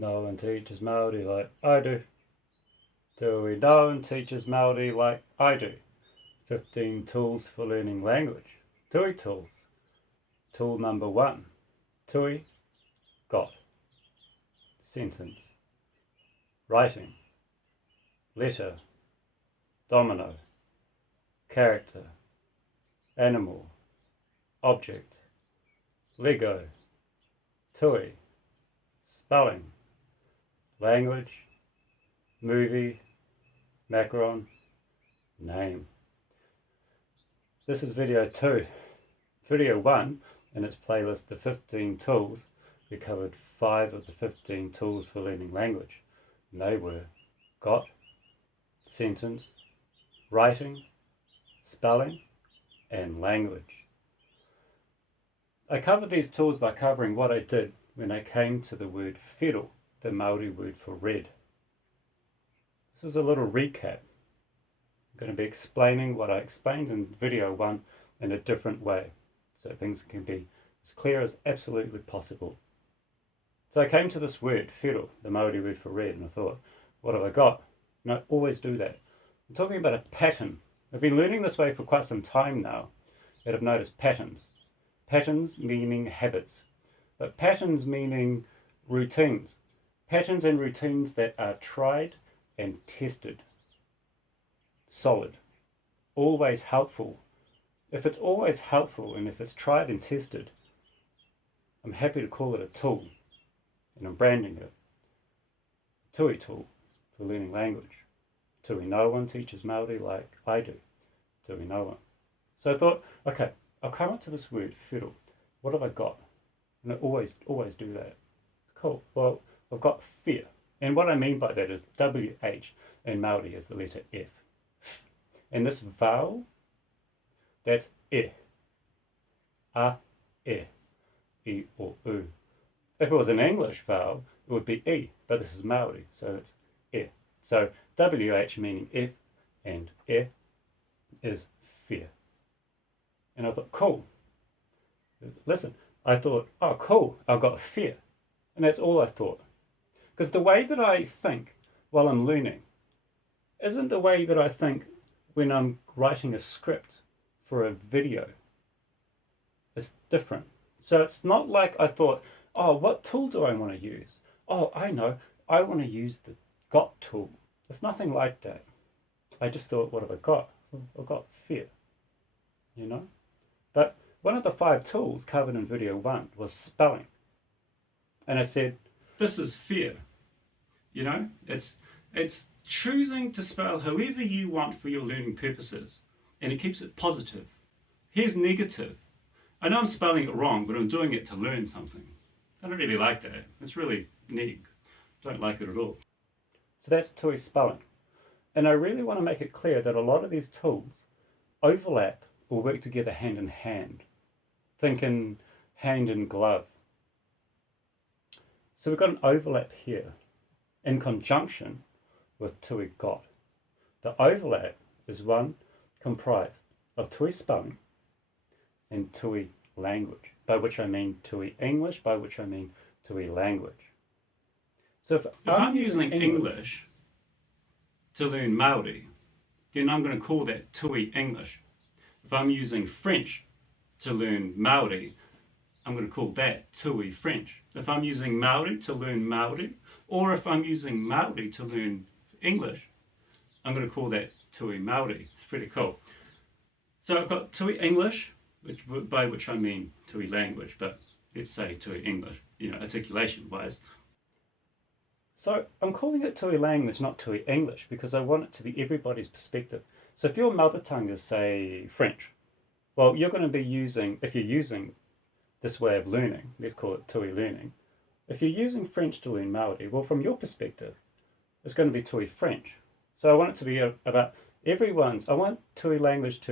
No one teaches Māori like I do. Tui-no-one teaches Māori like I do. 15 tools for learning language. Tui tools. Tool number 1. Tui, got. Sentence. Writing. Letter. Domino. Character. Animal. Object. Lego. Tui. Spelling. Language. Movie. Macaron. Name. This is video 2. Video 1, in its playlist, the 15 tools, we covered 5 of the 15 tools for learning language. And they were got, sentence, writing, spelling, and language. I covered these tools by covering what I did when I came to the word whiro, the Māori word for red. This is a little recap. I'm going to be explaining what I explained in video 1 in a different way, so things can be as clear as absolutely possible. So I came to this word, whiro, the Māori word for red, and I thought, what have I got? And I always do that. I'm talking about a pattern. I've been learning this way for quite some time now, and I've noticed patterns. Patterns meaning habits, but patterns meaning routines. Patterns and routines that are tried and tested. Solid. Always helpful. If it's always helpful and if it's tried and tested, I'm happy to call it a tool, and I'm branding it. Tui tool for learning language. Tui-no-one teaches Māori like I do. Tui-no-one. So I thought, okay, I'll come up to this word, whiro. What have I got? And I always do that. Cool. Well, I've got fear. And what I mean by that is WH in Māori is the letter F. And this vowel, that's e. A, e. E or u. If it was an English vowel, it would be e, but this is Māori, so it's e. So WH meaning F and e is fear. And I thought, cool. Listen, I thought, oh cool, I've got fear. And that's all I thought. Because the way that I think while I'm learning isn't the way that I think when I'm writing a script for a video. It's different. So it's not like I thought, oh, what tool do I want to use? Oh, I know, I want to use the got tool. It's nothing like that. I just thought, what have I got? I've got fear, you know? But one of the 5 tools covered in video 1 was spelling. And I said, this is fear. You know, it's choosing to spell however you want for your learning purposes, and it keeps it positive. Here's negative. I know I'm spelling it wrong, but I'm doing it to learn something. I don't really like that. It's really neg. Don't like it at all. So that's tui spelling. And I really want to make it clear that a lot of these tools overlap or work together hand in hand. Thinking hand in glove. So we've got an overlap here in conjunction with tui got. The overlap is one comprised of tui spelling and tui language, by which I mean tui English, by which I mean tui language. So if I'm using English to learn Māori, then I'm going to call that tui English. If I'm using French to learn Māori, I'm going to call that tui French. If I'm using Māori to learn Māori, or if I'm using Māori to learn English, I'm going to call that tui Māori. It's pretty cool. So I've got tui English, by which I mean tui language, but let's say tui English, you know, articulation-wise. So I'm calling it tui language, not tui English, because I want it to be everybody's perspective. So if your mother tongue is, say, French, well, you're going to be using, if you're using this way of learning, let's call it tui learning, if you're using French to learn Māori, well, from your perspective, it's going to be tui French. So I want it to be about everyone's, I want tui language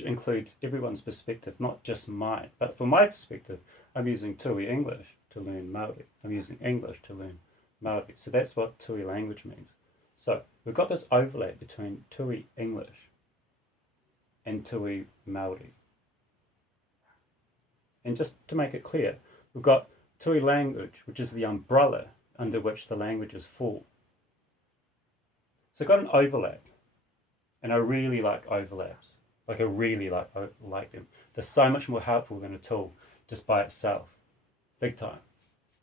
includes everyone's perspective, not just mine. But from my perspective, I'm using tui English to learn Māori. I'm using English to learn Māori. So that's what tui language means. So we've got this overlap between tui English and tui Māori. And just to make it clear, we've got tui language, which is the umbrella under which the languages fall. So I've got an overlap, and I really like overlaps. Like I really like them. They're so much more helpful than a tool just by itself, big time.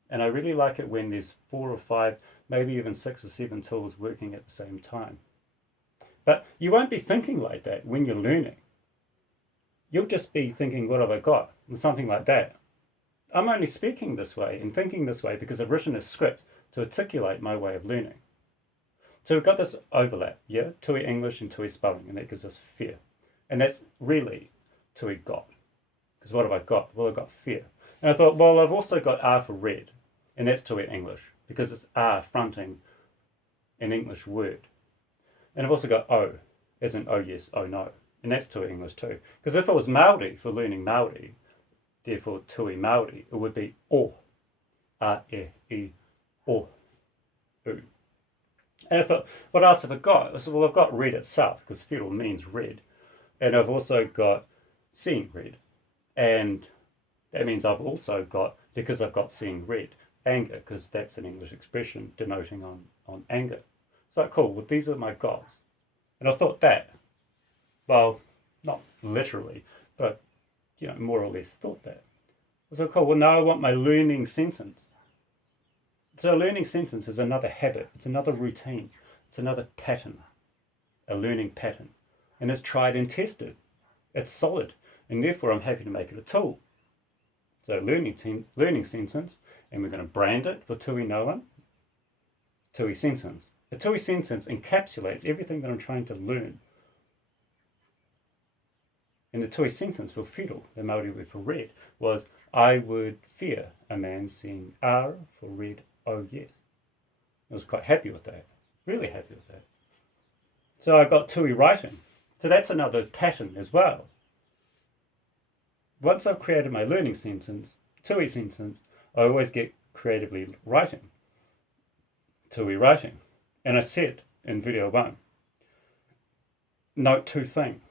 And I really like it when there's 4 or 5, maybe even 6 or 7 tools working at the same time. But you won't be thinking like that when you're learning. You'll just be thinking, what have I got? And something like that. I'm only speaking this way and thinking this way because I've written a script to articulate my way of learning. So we've got this overlap, yeah? Tui English and tui spelling, and that gives us fear. And that's really tui got. Because what have I got? Well, I've got fear. And I thought, well, I've also got R for red, and that's tui English, because it's R fronting an English word. And I've also got O, as in oh yes, oh no, and that's tui English too. Because if it was Māori for learning Māori, therefore tui Māori, it would be o, a, e, I, o, u. And I thought, what else have I got? I said, well, I've got red itself, because fiddle means red. And I've also got seeing red. And that means I've also got, because I've got seeing red, anger, because that's an English expression denoting on anger. So cool, well, these are my gods. And I thought that, well, not literally, but, more or less thought that. So cool, well, now I want my learning sentence. So a learning sentence is another habit, it's another routine, it's another pattern, a learning pattern. And it's tried and tested. It's solid, and therefore I'm happy to make it a tool. So learning sentence, and we're going to brand it for tui-no-one, tui sentence. A tui sentence encapsulates everything that I'm trying to learn. And the tui sentence for fiddle, the Māori word for red, was I would fear a man seeing R for red, oh yes. I was quite happy with that, really happy with that. So I got tui writing. So that's another pattern as well. Once I've created my learning sentence, tui sentence, I always get creatively writing, tui writing. And I said in video 1, note 2 things,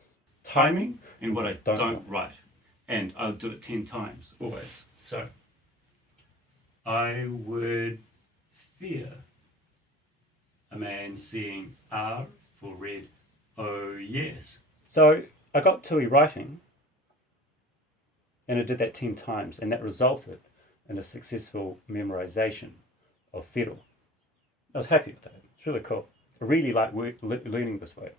timing and what I don't write. And I'll do it 10 times, always. So, I would fear a man seeing R for red, oh yes. So I got tui writing, and I did that 10 times, and that resulted in a successful memorization of fiddle. I was happy with that. It's really cool. I really like learning this way.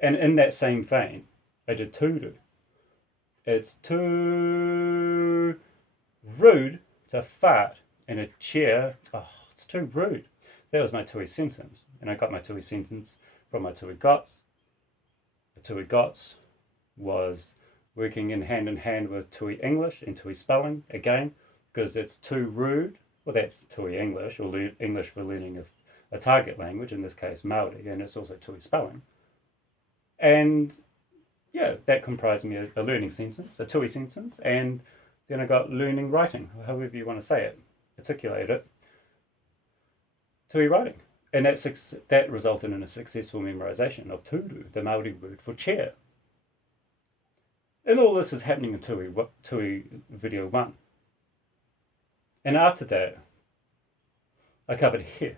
And in that same vein, I did turu. It's too rude to fart in a chair. Oh, it's too rude. That was my tui sentence. And I got my tui sentence from my tui gots. The tui gots was working in hand with tui English and tui spelling, again, because it's too rude. Well, that's tui English, or English for learning a target language, in this case Māori, and it's also tui spelling. And yeah, that comprised me a learning sentence, a tui sentence, and then I got learning writing, however you want to say it, articulate it, tui writing. And that resulted in a successful memorization of turu, the Māori word for chair. And all this is happening in tui video 1. And after that, I covered he.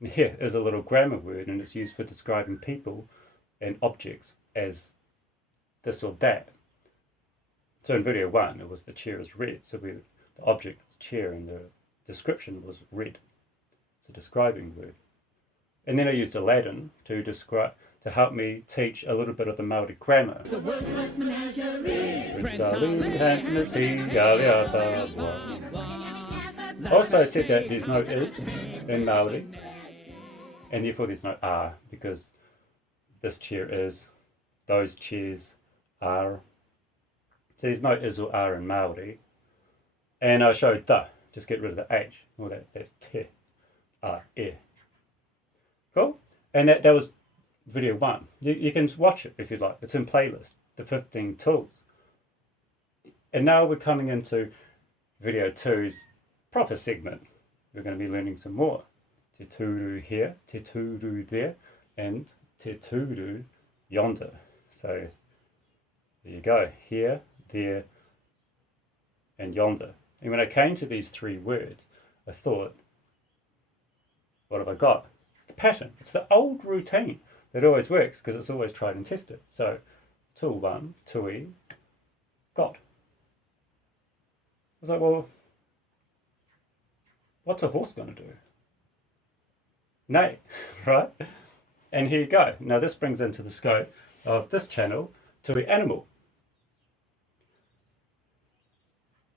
And he is a little grammar word, and it's used for describing people and objects as this or that. So in video 1, it was the chair is red, so the object was chair and the description was red. It's a describing word. And then I used ALADDIN to help me teach a little bit of the Māori grammar. Also I said that there's no is in Māori, and therefore there's no are, because this chair is, those chairs are. So there's no is or are in Māori. And I showed the, just get rid of the H. Well, that's te, e. Cool? And that was video 1. You can watch it if you'd like. It's in playlist, the 15 tools. And now we're coming into video 2's proper segment. We're going to be learning some more. Te turu here, te turu there, and te turu yonder. So there you go, here, there, and yonder. And when I came to these 3 words, I thought, what have I got? It's the pattern. It's the old routine that always works because it's always tried and tested. So, tool 1, tui, got. I was like, well, what's a horse going to do? Neigh, right? And here you go. Now this brings into the scope of this channel, tui animal.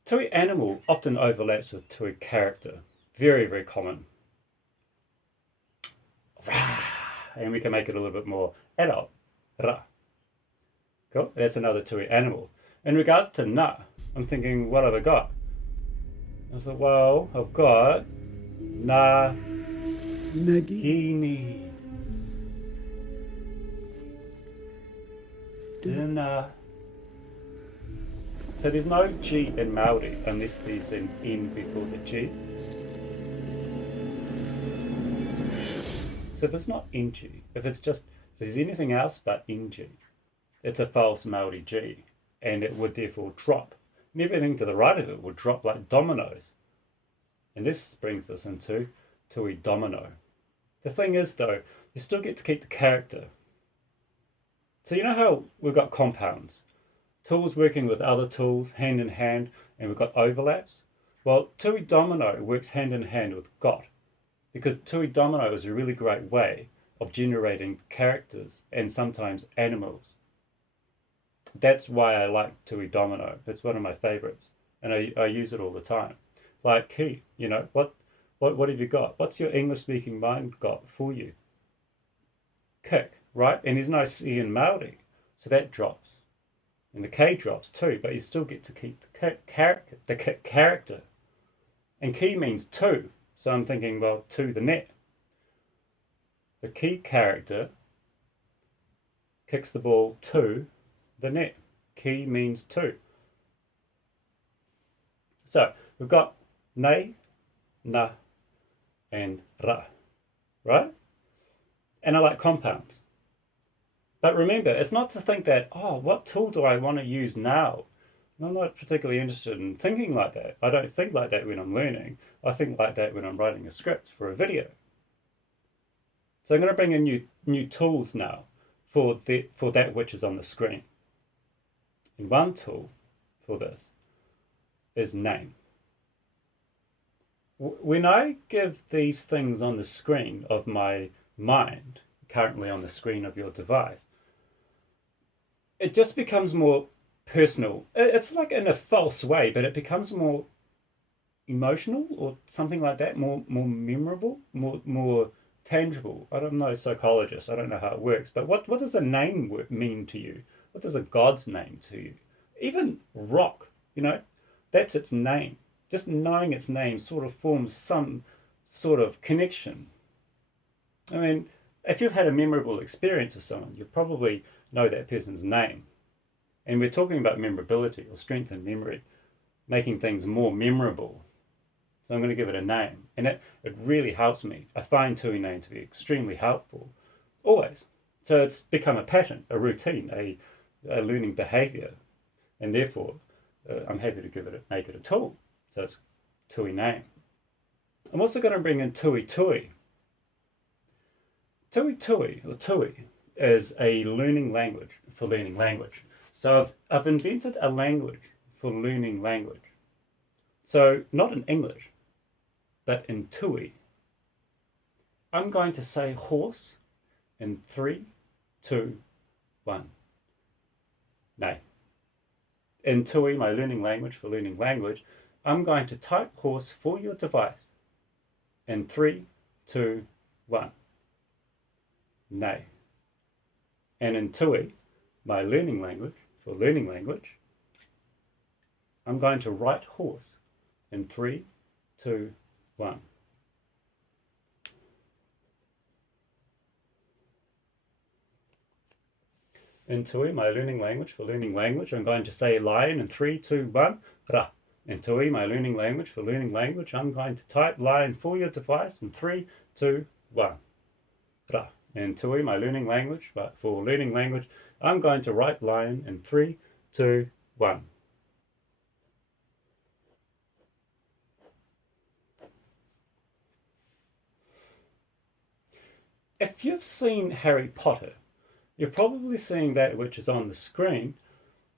Tui animal often overlaps with tui character. Very, very common. And we can make it a little bit more adult. Ra. Cool? That's another tui animal. In regards to na, I'm thinking, what have I got? I thought, well, I've got na gini. Dinner. So there's no G in Māori unless there's an N before the G. So if it's not NG, if there's anything else but NG, it's a false Māori G, and it would therefore drop. And everything to the right of it would drop like dominoes. And this brings us into tui domino. The thing is though, you still get to keep the character. So you know how we've got compounds? Tools working with other tools, hand in hand, and we've got overlaps? Well, tui domino works hand in hand with got, because tui domino is a really great way of generating characters and sometimes animals. That's why I like tui domino. It's one of my favorites, and I use it all the time. Like key, you know, what have you got? What's your English-speaking mind got for you? Kick, right? And there's no C in Māori, so that drops. And the K drops too, but you still get to keep the character. And key means two, so I'm thinking, well, to the net. The key character kicks the ball to the net. Key means two. So we've got nei, na, and ra, right? And I like compounds. But remember, it's not to think that, oh, what tool do I want to use now? I'm not particularly interested in thinking like that. I don't think like that when I'm learning. I think like that when I'm writing a script for a video. So I'm going to bring in new tools now for that which is on the screen. And one tool for this is name. When I give these things on the screen of my mind, currently on the screen of your device, it just becomes more personal. It's like in a false way, but it becomes more emotional or something like that, more memorable, more tangible. I don't know, psychologist, I don't know how it works, but what does a name mean to you? What does a God's name to you? Even rock, you know, that's its name. Just knowing its name sort of forms some sort of connection. I mean, if you've had a memorable experience with someone, you probably know that person's name. And we're talking about memorability or strength in memory, making things more memorable. So I'm going to give it a name. And it really helps me. I find tui name to be extremely helpful, always. So it's become a pattern, a routine, a learning behavior. And therefore, I'm happy to make it a tool. So it's tui name. I'm also going to bring in tui-tui. Tui-tui, or tui, is a learning language for learning language. So I've invented a language for learning language. So not in English, but in tui. I'm going to say horse in 3, 2, 1. Nay. In tui, my learning language for learning language, I'm going to type horse for your device in 3, 2, 1. Nay. And in tui, my learning language for learning language, I'm going to write horse in 3, 2, 1. In tui, my learning language for learning language, I'm going to say lion in 3, 2, 1. Ra. In tui, my learning language for learning language, I'm going to type lion for your device in 3, 2, 1. Ra. In tui, my learning language, but for learning language, I'm going to write lion in 3, 2, 1. if you've seen Harry Potter, you're probably seeing that which is on the screen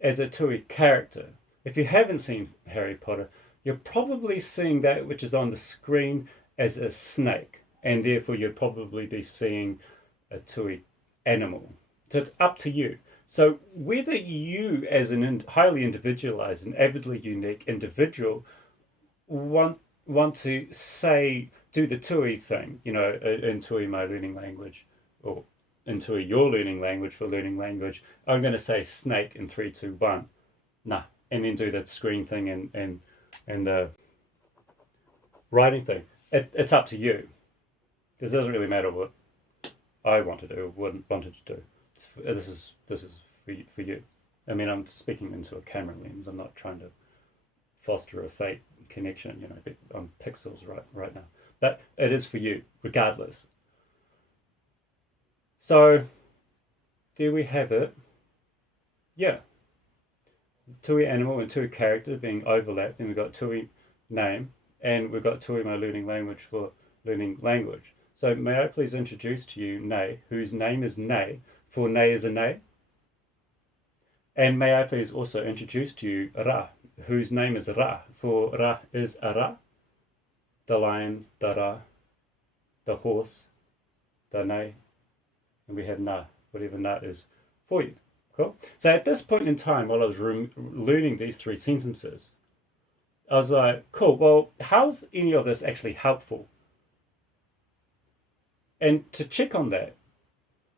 as a tui character. If you haven't seen Harry Potter, you're probably seeing that which is on the screen as a snake, and therefore you'd probably be seeing a tui animal. So it's up to you. So whether you, as an highly individualized and avidly unique individual, want to say, do the tui thing, you know, in tui my learning language, or in tui your learning language for learning language, I'm going to say snake in 3, 2, 1. Nah, and then do the screen thing and the writing thing. It's up to you. It doesn't really matter what I want to do or wanted to do. This is for you. I mean, I'm speaking into a camera lens. I'm not trying to foster a fake connection, you know, on pixels right now. But it is for you, regardless. So there we have it. Yeah. Tui animal and tui character being overlapped, and we've got tui name, and we've got tui my learning language for learning language. So may I please introduce to you Nei, whose name is Nei, for Nei is a Nei. And may I please also introduce to you Ra, whose name is Ra, for Ra is a Ra. The lion, the Ra, the horse, the Nei, and we have Na, whatever Na is for you. Cool? So at this point in time, while I was learning these 3 sentences, I was like, cool, well, how's any of this actually helpful? And to check on that,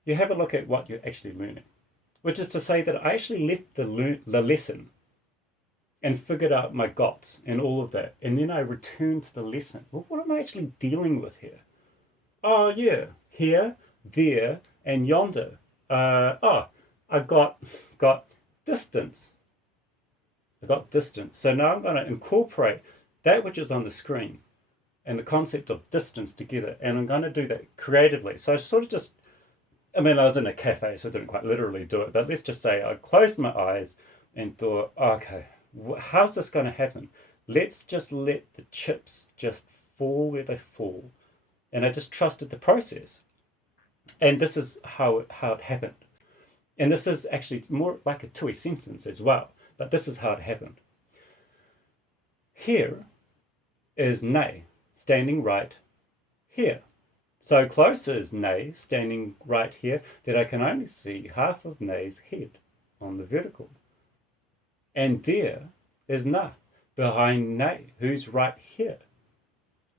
you have a look at what you're actually learning, which is to say that I actually left the lesson and figured out my gots and all of that. And then I returned to the lesson. Well, what am I actually dealing with here? Oh, yeah, here, there, and yonder. I got distance. I got distance. So now I'm going to incorporate that which is on the screen and the concept of distance together, and I'm going to do that creatively. So I sort of just, I mean, I was in a cafe, so I didn't quite literally do it, but let's just say I closed my eyes and thought, okay, how's this going to happen? Let's just let the chips just fall where they fall. And I just trusted the process. And this is how it happened. And this is actually more like a tui sentence as well, but this is how it happened. Here is Nei, standing right here. So close is Nei, standing right here, that I can only see half of Nei's head on the vertical. And there is Na, behind Nei, who's right here.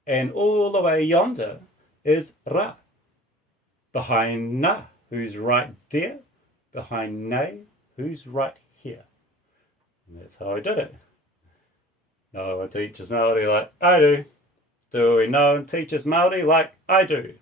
And all the way yonder is Ra, behind Na, who's right there, behind Nei, who's right here. And that's how I did it. No one teaches Māori like I do. Do we know one teaches Māori like I do?